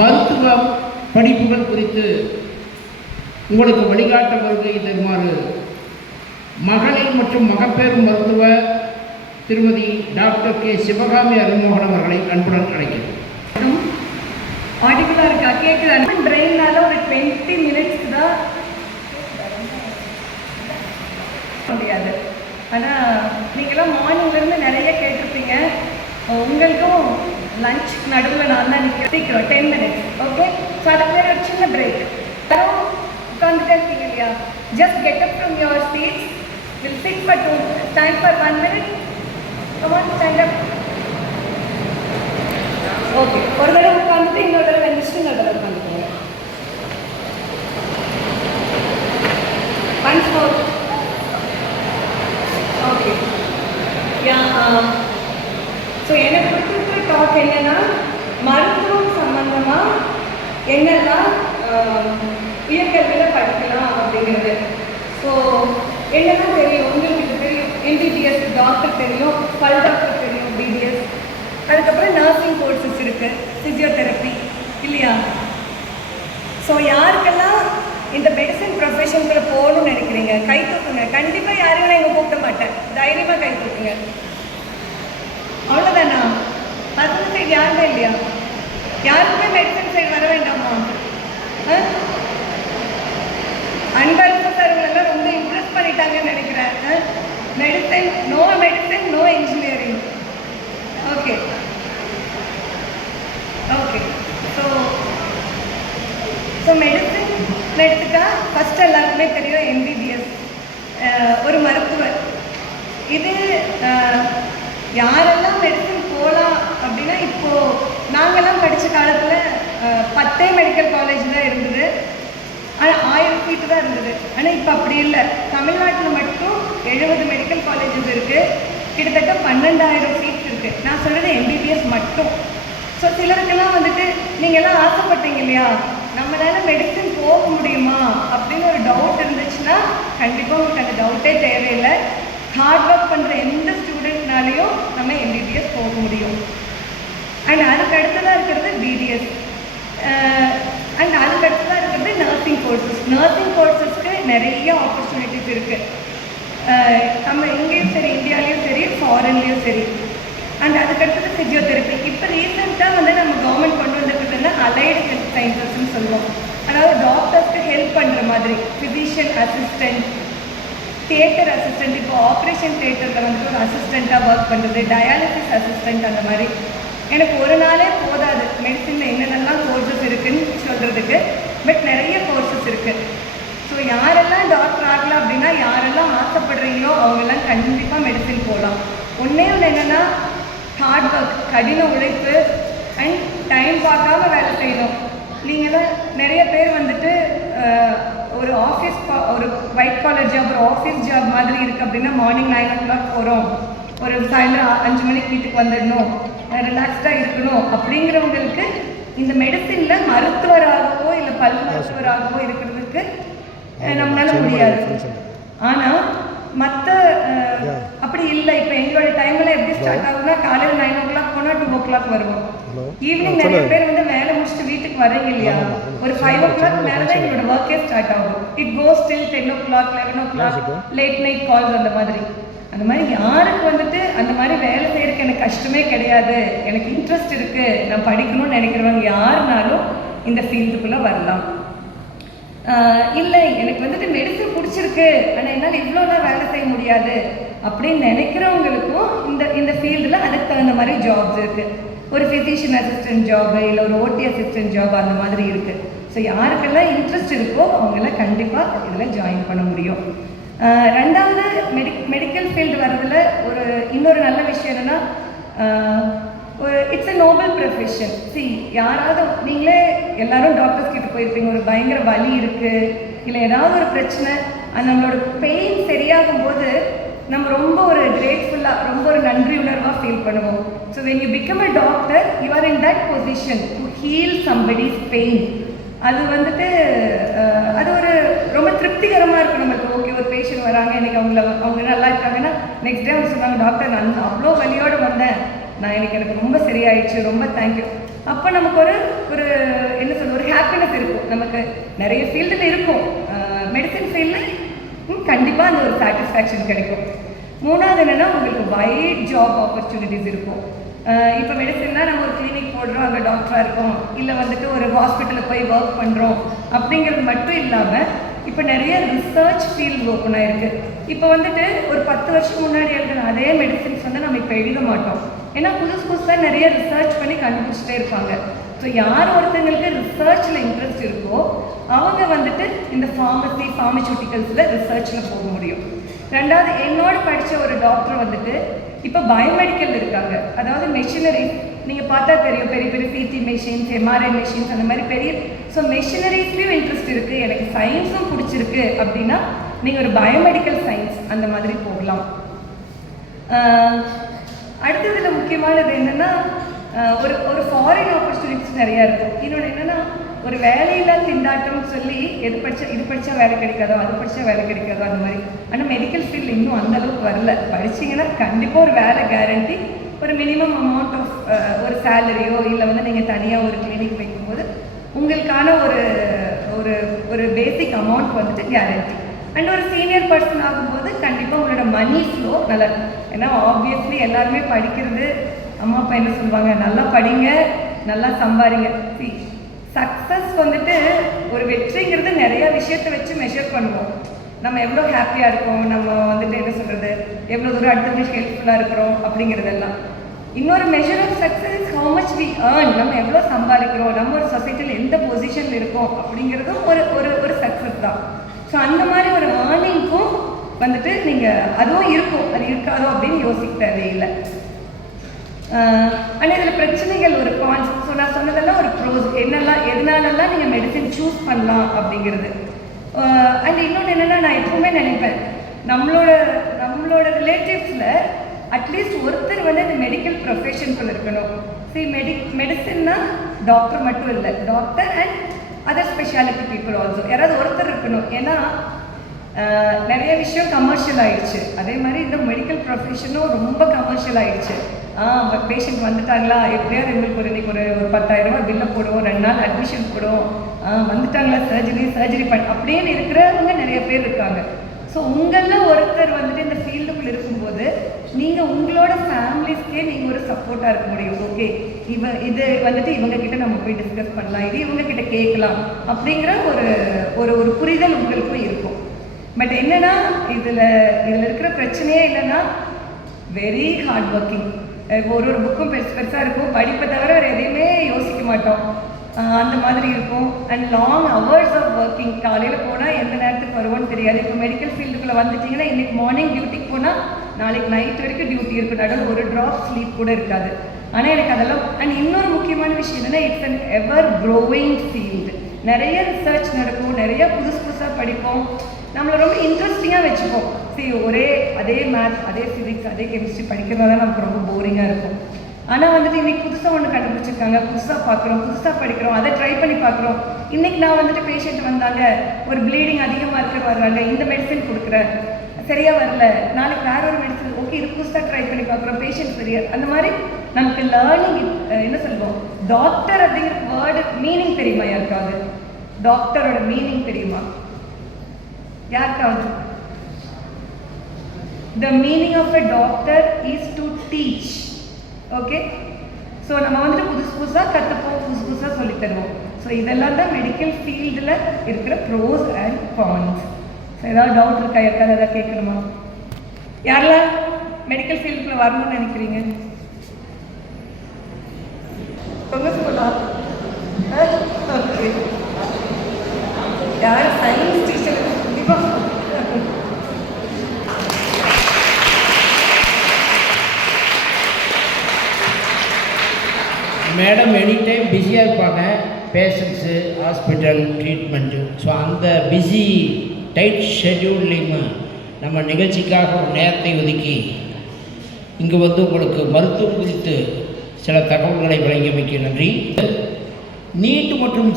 மருத்துவ படிப்புகள் குறித்து உங்களுக்கு வழிகாட்ட வருகை தருமாறு மகளிர் மற்றும் மகப்பேறு மருத்துவ திருமதி டாக்டர் கே சிவகாமி அருள்மோகன் அவர்களை அன்புடன் அழைக்கிறேன். ஆடிபிளாக இருக்கா கேட்குது. பிரெயினால ஒரு 20 மினிட்ஸ்க்கு தான் முடியாது. ஆனால் நீங்களாம் மார்னிங்லேருந்து நிறைய கேட்டிருப்பீங்க. உங்களுக்கும் லஞ்ச் நடுவில் நான் தான் நிற்கிறோம் 10 மினிட்ஸ். ஓகே, ஸோ அதுக்கு ஒரு சின்ன பிரேக். எல்லாரும் உட்காந்துட்டே இருக்கீங்க இல்லையா? Just get up from your seats. Will sit for time for 1 minute. Come on, stand up. Okay, ஒரு தடவை உட்காந்துட்டு இன்னொரு தடவை எழுந்திரிச்சு இன்னொரு தடவை உட்காந்துக்கோங்க. Once more. Okay, ya. So எனக்கு கொடுத்துருக்கிற டாக் என்னென்னா, மருத்துவம் சம்மந்தமாக என்னெல்லாம் உயர்கல்வியில் படிக்கலாம் அப்படிங்கிறது. ஸோ என்னெல்லாம் தெரியும் உங்களுக்கு தெரியும். MBBS டாக்டர் தெரியும், பல் டாக்டர் தெரியும், BDS. அதுக்கப்புறம் நர்சிங் கோர்சஸ் இருக்குது, ஃபிசியோதெரப்பி இல்லையா? ஸோ யாருக்கெல்லாம் இந்த மெடிசன் ப்ரொஃபஷனுக்குள்ளே போகணும்னு நினைக்கிறீங்க கை தூக்குங்க. கண்டிப்பாக யாரையும் நான் இங்கே கூப்பிட மாட்டேன். தைரியமாக கை தூக்குங்க. அவ்வளோதானா? மருத்துவ சைடு யாருமே இல்லையா? யாருக்குமே மெடிசன் சைடு வர வேண்டாமா? அன்பரசு சார்லாம் ரொம்ப இம்ப்ரெஸ் பண்ணிட்டாங்கன்னு நினைக்கிறேன். Medicine, no engineering. Okay okay. So medicine எடுத்துட்டா ஃபஸ்ட் எல்லாருக்குமே தெரியும் MBBS, ஒரு மருத்துவர். இது யாரெல்லாம் மெடிசன் போகலாம் அப்படின்னா, இப்போது நாங்கள்லாம் படித்த காலத்தில் 10 மெடிக்கல் காலேஜ் தான் இருந்தது. ஆனால் 1000 சீட்டு தான் இருந்தது. ஆனால் இப்போ அப்படி இல்லை. தமிழ்நாட்டில் மட்டும் 70 மெடிக்கல் காலேஜஸ் இருக்குது. கிட்டத்தட்ட 12,000 சீட்ஸ் இருக்குது. நான் சொல்கிறது MBBS மட்டும். ஸோ சிலருக்கெல்லாம் வந்துட்டு நீங்கள்லாம் ஆசைப்பட்டீங்க இல்லையா, நம்மளால மெடிசன் போக முடியுமா அப்படின்னு ஒரு டவுட் இருந்துச்சுன்னா, கண்டிப்பாக உங்களுக்கு அந்த டவுட்டே தேவையில்லை. ஹார்ட் ஒர்க் பண்ணுற எந்த ஸ்டூடெண்ட்னாலையும் நம்ம MBBS போக முடியும். அண்ட் அதுக்கு அடுத்ததாக இருக்கிறது BDS. அண்ட் அதுக்கு அடுத்ததாக இருக்கிறது நர்சிங் கோர்சஸ். நர்சிங் கோர்சஸ்க்கு நிறைய ஆப்பர்ச்சுனிட்டிஸ் இருக்குது. நம்ம இங்கேயும் சரி, இந்தியாவிலையும் சரி, ஃபாரின்லேயும் சரி. அண்ட் அதுக்கடுத்தது ஃபிசியோதெரப்பி. இப்போ ரீசெண்டாக வந்து நம்ம கவர்மெண்ட் கொண்டு வந்துருக்குதுன்னா அலைடு ஹெல்த் சயின்சஸ்ன்னு சொல்லுவோம். அதாவது டாக்டர்ஸ்க்கு ஹெல்ப் பண்ணுற மாதிரி ஃபிசிஷியன் அசிஸ்டண்ட், தியேட்டர் அசிஸ்டண்ட். இப்போ ஆப்ரேஷன் தியேட்டரில் வந்துட்டு ஒரு அசிஸ்டண்ட்டாக ஒர்க் பண்ணுறது, டயாலிசிஸ் அசிஸ்டண்ட். அந்த மாதிரி எனக்கு ஒரு நாளே போதாது மெடிசனில் என்னென்னலாம் கோர்சஸ் இருக்குதுன்னு சொல்கிறதுக்கு. பட் நிறைய கோர்சஸ் இருக்குது. ஸோ யாரெல்லாம் டாக்டர் ஆகலாம் அப்படின்னா, யாரெல்லாம் ஆசைப்படுறீங்களோ அவங்கெல்லாம் கண்டிப்பாக மெடிசன் போகலாம். ஒன்றே ஒன்று என்னென்னா, ஹார்ட் ஒர்க், கடின உழைப்பு அண்ட் டைம் பார்க்காம வேலை செய்யணும். நீங்கள் தான் நிறைய பேர் வந்துட்டு ஒரு ஆஃபீஸ், ஒரு ஒயிட் காலர் ஜாப், ஒரு ஆஃபீஸ் ஜாப் மாதிரி இருக்குது அப்படின்னா, மார்னிங் 9 o'clock போகிறோம், ஒரு சாயந்தரம் 5 மணிக்கு வீட்டுக்கு வந்துடணும், ரிலாக்ஸ்டாக இருக்கணும் அப்படிங்கிறவங்களுக்கு இந்த மெடிசனில் மருத்துவராகவோ இல்லை பல் மருத்துவராகவோ இருக்கிறதுக்கு நம்மளால முடியாது. ஆனால் மற்ற அப்படி இல்லை. இப்போ எங்களோட டைமில் எப்படி ஸ்டார்ட் ஆகுதுன்னா, காலையில் 9 o'clock போனால் 2 o'clock வருவோம். ஈவினிங் நிறைய பேர் வந்து வேலை முடிச்சுட்டு வீட்டுக்கு வரீங்க இல்லையா, ஒரு 5 o'clock மேலே தான் எங்களோட ஒர்க்கே ஸ்டார்ட் ஆகும். It goes till 10 o'clock, 11 o'clock, late night calls. அந்த மாதிரி யாருக்கு வந்துட்டு அந்த மாதிரி வேலை செய்யறதுக்கு எனக்கு கஷ்டமே கிடையாது, எனக்கு இன்ட்ரெஸ்ட் இருக்குது, நான் படிக்கணும்னு நினைக்கிறவங்க யாருனாலும் இந்த ஃபீல்டுக்குள்ளே வரலாம். இல்லை எனக்கு வந்துட்டு மெடிசன் பிடிச்சிருக்கு, ஆனால் என்னால் இவ்வளோலாம் வேலை செய்ய முடியாது அப்படின்னு நினைக்கிறவங்களுக்கும் இந்த ஃபீல்டில் அதுக்கு தகுந்த மாதிரி ஜாப்ஸ் இருக்குது. ஒரு ஃபிசிஷியன் அசிஸ்டன்ட் ஜாபு, இல்லை ஒரு OT அசிஸ்டன்ட் ஜாப், அந்த மாதிரி இருக்குது. ஸோ யாருக்கெல்லாம் இன்ட்ரெஸ்ட் இருக்கோ அவங்கெல்லாம் கண்டிப்பாக இதில் ஜாயின் பண்ண முடியும். ரெண்டாவது, மெடிக்கல் ஃபீல்டு வர்றதில் இன்னொரு நல்ல விஷயம் என்னென்னா, இட்ஸ் a noble profession. யாராவது நீங்களே எல்லாரும் டாக்டர்ஸ் கிட்ட போயிருப்பீங்க, ஒரு பயங்கர வலி இருக்குது, இல்லை ஏதாவது ஒரு பிரச்சனை, நம்மளோட பெயின் சரியாகும் போது நம்ம ரொம்ப ஒரு கிரேட்ஃபுல்லாக, ரொம்ப ஒரு நன்றி உணர்வாக ஃபீல் பண்ணுவோம். So when you become a doctor, you are in that position to heal somebody's pain. அது வந்துட்டு அது ஒரு ரொம்ப திருப்திகரமாக இருக்கும் நமக்கு. ஓகே, ஒரு பேஷண்ட் வராங்க, இன்றைக்கி அவங்க நல்லா இருக்காங்கன்னா, நெக்ஸ்ட் டே அவங்க சொன்னாங்க, டாக்டர் நான் அவ்வளோ வலியோடு வந்தேன், எனக்கு ரொம்ப சரியாயிடுச்சு, ரொம்ப தேங்க்யூ. அப்போ நமக்கு ஒரு ஹாப்பினஸ் இருக்கும். நமக்கு நிறைய ஃபீல்டில் இருக்கும், மெடிசன் ஃபீல்டில் கண்டிப்பாக அந்த ஒரு சாட்டிஸ்ஃபேக்ஷன் கிடைக்கும். மூணாவது என்னென்னா உங்களுக்கு வைட் ஜாப் ஆப்பர்ச்சுனிட்டிஸ் இருக்கும். இப்போ மெடிசன்னா நம்ம ஒரு கிளினிக் போடுறோம், அங்கே டாக்டராக இருக்கோம், இல்லை வந்துட்டு ஒரு ஹாஸ்பிட்டலில் போய் ஒர்க் பண்ணுறோம் அப்படிங்கிறது மட்டும் இல்லாமல் இப்போ நிறைய ரிசர்ச் ஃபீல்டு ஓப்பன் ஆகிருக்கு. இப்போ வந்துட்டு ஒரு 10 வருஷம் முன்னாடி எழுதின அதே மெடிசின்ஸ் வந்து நம்ம இப்போ எழுத மாட்டோம். ஏன்னா புதுசாக நிறைய ரிசர்ச் பண்ணி கண்டுபிடிச்சிட்டே இருப்பாங்க. ஸோ யார் ஒருத்தங்களுக்கு ரிசர்ச்சில் இன்ட்ரெஸ்ட் இருக்கோ அவங்க வந்துட்டு இந்த ஃபார்மசூட்டிக்கல்ஸில் ரிசர்ச்சில் போக முடியும். ரெண்டாவது, என்னோட படித்த ஒரு டாக்டர் வந்துட்டு இப்போ பயோமெடிக்கல் இருக்காங்க. அதாவது மெஷினரி நீங்கள் பார்த்தா தெரியும், பெரிய பெரிய சிடி மெஷின்ஸ், எம்ஆர்ஐ மெஷின்ஸ், அந்த மாதிரி பெரிய. ஸோ மெஷினரிஸ்லேயும் இன்ட்ரெஸ்ட் இருக்குது, எனக்கு சயின்ஸும் பிடிச்சிருக்கு அப்படின்னா நீங்கள் ஒரு பயோமெடிக்கல் சயின்ஸ் அந்த மாதிரி போகலாம். அடுத்ததில் முக்கியமானது என்னென்னா ஒரு ஃபாரின் ஆப்பர்ச்சுனிட்டிஸ் நிறையா இருக்கும். இன்னொன்று என்னென்னா ஒரு வேலையில்லா திண்டாட்டம்னு சொல்லி இது படித்தா வேலை கிடைக்காதோ, அது படித்தா வேலை கிடைக்காதோ அந்த மாதிரி. ஆனால் மெடிக்கல் ஃபீல்டு இன்னும் அந்தளவுக்கு வரல. படிச்சிங்கன்னா கண்டிப்பாக ஒரு வேலை கேரண்டி, ஒரு மினிமம் அமௌண்ட் ஆஃப் ஒரு சேலரியோ இல்லை வந்து நீங்கள் தனியாக ஒரு கிளினிக் வைக்கும்போது உங்களுக்கான ஒரு ஒரு ஒரு பேசிக் அமௌண்ட் வந்துட்டு கேரண்டி. அண்ட் ஒரு சீனியர் பர்சன் ஆகும்போது கண்டிப்பாக உங்களோட மணி ஃப்ளோ நல்லா இருக்கும். ஏன்னா ஆப்வியஸ்லி எல்லாருமே படிக்கிறது, அம்மா அப்பா என்ன சொல்லுவாங்க, நல்லா படிங்க, நல்லா சம்பாதிங்க. சக்ஸஸ் வந்துட்டு ஒரு வெற்றிங்கிறது நிறைய விஷயத்தை வச்சு மெஷர் பண்ணுவோம். நம்ம எவ்வளோ ஹாப்பியாக இருக்கோம், நம்ம வந்துட்டு என்ன சொல்கிறது, எவ்வளோ தூரம் அடுத்தவங்களுக்கு ஹெல்ப்ஃபுல்லாக இருக்கிறோம் அப்படிங்கிறதெல்லாம். இன்னொரு measure of success is how much we earn. நம்ம எவ்வளோ சம்பாதிக்கிறோம், நம்ம ஒரு சொசைட்டியில் எந்த பொசிஷனில் இருக்கோம் அப்படிங்கிறதும் ஒரு ஒரு ஒரு சக்ஸஸ் தான். ஸோ அந்த மாதிரி ஒரு ஏர்னிங்க்கும் வந்துட்டு நீங்கள் அதுவும் இருக்கும், அது இருக்காதோ அப்படின்னு யோசிக்க தேவையில்லை. ஆனால் இதில் பிரச்சனைகள் ஒரு கான்ஸ். ஸோ நான் சொன்னதெல்லாம் ஒரு ப்ரோஸ், என்னெல்லாம் எதனாலெல்லாம் நீங்கள் மெடிசன் சூஸ் பண்ணலாம் அப்படிங்கிறது. அண்ட் இன்னொன்று என்னென்னா, நான் எப்பவுமே நினைப்பேன், நம்மளோட ரிலேட்டிவ்ஸில் அட்லீஸ்ட் ஒருத்தர் வந்து அந்த மெடிக்கல் ப்ரொஃபஷனுக்குள்ள இருக்கணும். மெடிசன்னா டாக்டர் மட்டும் இல்லை, doctor and other speciality people also, யாராவது ஒருத்தர் இருக்கணும். ஏன்னா நிறைய விஷயம் கமர்ஷியல் ஆகிடுச்சு. அதே மாதிரி இந்த மெடிக்கல் ப்ரொஃபஷனும் ரொம்ப கமர்ஷியல் ஆகிடுச்சு. பேஷண்ட் வந்துட்டாங்களா, எப்படியாவது எங்களுக்கு இன்றைக்கி ஒரு 10,000 ரூபா பில்லை போடுவோம், 2 நாள் அட்மிஷன் போடுவோம், வந்துட்டாங்களா சர்ஜரி அப்படின்னு இருக்கிறவங்க நிறைய பேர் இருக்காங்க. ஸோ உங்களில் ஒருத்தர் வந்துட்டு இந்த ஃபீல்டுக்குள்ளே இருக்கும்போது நீங்கள் உங்களோட ஃபேமிலிஸ்க்கே நீங்கள் ஒரு சப்போர்ட்டாக இருக்க முடியும். ஓகே, இது வந்துட்டு இவங்கக்கிட்ட நம்ம போய் டிஸ்கஸ் பண்ணலாம், இது இவங்கக்கிட்ட கேட்கலாம் அப்படிங்கிற ஒரு ஒரு புரிதல் உங்களுக்கும் இருக்கும். பட் என்னென்னா இதில் இருக்கிற பிரச்சனையே இல்லைன்னா வெரி ஹார்ட் ஒர்க்கிங். ஒரு புக்கும் பெருசாக இருக்கும், படிப்பை தவிர வேறு எதையுமே யோசிக்க மாட்டோம், அந்த மாதிரி இருக்கும். And long hours of working. காலையில் போனால் எந்த நேரத்துக்கு வருவோன்னு தெரியாது. இப்போ மெடிக்கல் ஃபீல்டுக்குள்ளே வந்துட்டிங்கன்னா இன்றைக்கி மார்னிங் டியூட்டிக்கு போனால் நாளைக்கு நைட் வரைக்கும் டியூட்டி இருக்கும், நடுவில் ஒரு ட்ராப் ஸ்லீப் கூட இருக்காது. ஆனால் எனக்கு அதெல்லாம். அண்ட் இன்னொரு முக்கியமான விஷயம் என்னென்னா, it's an ever growing field. நிறைய ரிசர்ச் நடக்கும், நிறைய புதுசாக படிப்போம், நம்மளை ரொம்ப இன்ட்ரெஸ்டிங்காக வச்சுப்போம். அதே மேத்ஸ், அதே ஃபிசிக்ஸ், அதே கெமிஸ்ட்ரி படிக்கிறதா தான் நமக்கு ரொம்ப போரிங்காக இருக்கும். ஆனால் வந்துட்டு இன்றைக்கி புதுசாக ஒன்று கண்டுபிடிச்சிருக்காங்க, புதுசாக பார்க்குறோம், புதுசாக படிக்கிறோம், அதை ட்ரை பண்ணி பார்க்குறோம். இன்றைக்கி நான் வந்துட்டு பேஷண்ட் வந்தாங்க, ஒரு ப்ளீடிங் அதிகமாக இருக்கிற வர்றாங்க, இந்த மெடிசன் கொடுக்குறேன், சரியாக வரல, நாளைக்கு வேற ஒரு மெடிசன், ஓகே இது புதுசாக ட்ரை பண்ணி பார்க்குறோம், பேஷண்ட் சரியா. அந்த மாதிரி நமக்கு லேர்னிங் என்ன சொல்லுவோம், டாக்டர் அப்படிங்கிற வேர்டு மீனிங் தெரியுமா யாருக்காவது? டாக்டரோட மீனிங் தெரியுமா யாருக்காவது? The meaning of a doctor is to teach. Okay, so நம்ம வந்துட்டு புதுசாக கற்றுப்போம், புதுசாக சொல்லித் தருவோம். ஸோ இதெல்லாம் தான் மெடிக்கல் ஃபீல்டில் இருக்கிற ப்ரோஸ் அண்ட் கான்ஸ். ஸோ ஏதாவது டவுட் இருக்கா, யாருக்காவது எதாவது கேட்கணுமா? யாரெல்லாம் மெடிக்கல் ஃபீல்டுக்குள்ளே வரணும்னு நினைக்கிறீங்க? சொல்லலாம். ஓகே, யார் சயின்ஸ் டீச்சர்? கண்டிப்பாக மேடம் எனி டைம் பிஸியாக இருப்பாங்க, பேஷண்ட்ஸு, ஹாஸ்பிட்டல், ட்ரீட்மெண்ட்டு. ஸோ அந்த பிஸி டைட் ஷெட்யூல்லையும் நம்ம நிகழ்ச்சிக்காக ஒரு நேரத்தை ஒதுக்கி இங்கே வந்து உங்களுக்கு மருத்துவம் குறித்து சில தகவல்களை வழங்கியமைக்கு நன்றி. நீட் மற்றும்